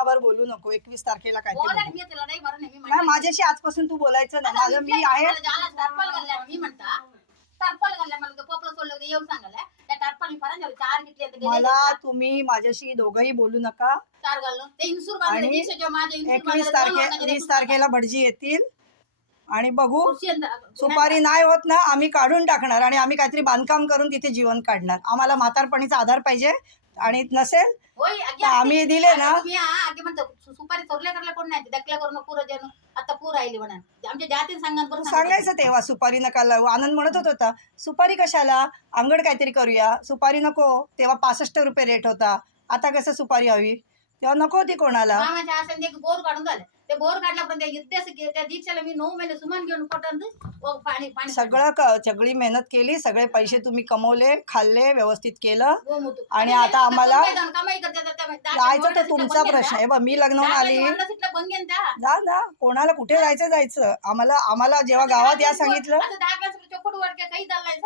महिनाभर बोलू नको. 21 तारखेला काय ते बोला बघू. मी तिला नाही बरं नाही मी नाही माझ्याशी आजपासून तू बोलायचं नाही. माझं मी आहे. टारपल घालल्या मी म्हणता टारपल घालल्या मला पोपलं सोडलं होतं येऊन सांगायला त्या टारपल मी परत 4 घेतले तर गेले मला तुम्ही माझ्याशी दोघंही बोलू नका. 4 घालून ते इन्सूर बांधले आणि दिवशी जेव्हा माझे इन्सूर 20 तारखेला भटजी येतील आणि बघू. बांधले सुपारी नाही होत ना आम्ही काढून टाकणार आणि आम्ही काहीतरी बांधकाम करून तिथे जीवन काढणार. आम्हाला म्हातारपणीचा आधार पाहिजे आणि नसेल होय तर आम्ही दिले ना. तुम्ही आगे म्हणतो सुपारी चोरल्या करल्या कोण नाही दकल्या करून पुरं जण आता पूर राहिली म्हणा आमच्या जातीन सांगा सांगायचं तेव्हा सुपारी नका लावू. आनंद म्हणत होता सुपारी कशाला, अंगड काहीतरी करूया. सुपारी नको तेव्हा 65 रुपये रेट होता. आता कसं सुपारी हवी तेव्हा नको होती कोणाला. मामाच्या असं एक बोर काढून झालं ते बोर काढल्यापर्यंत युद्ध त्या दीक्षाला मी 9 महिने सुमान घेऊन पटंत पाणी पाणी सगळी मेहनत केली. सगळे पैसे तुम्ही कमवले, खाल्ले, व्यवस्थित केलं. गोमूत्र. आणि आता आम्हाला कमाई करतात जायचं तर तुमचा प्रश्न आहे. मी लग्नावरून आली बंगेन त्या जा ना. कोणाला कुठे जायचं आम्हाला जेव्हा गावात या सांगितलं आता 10 काही चाललाय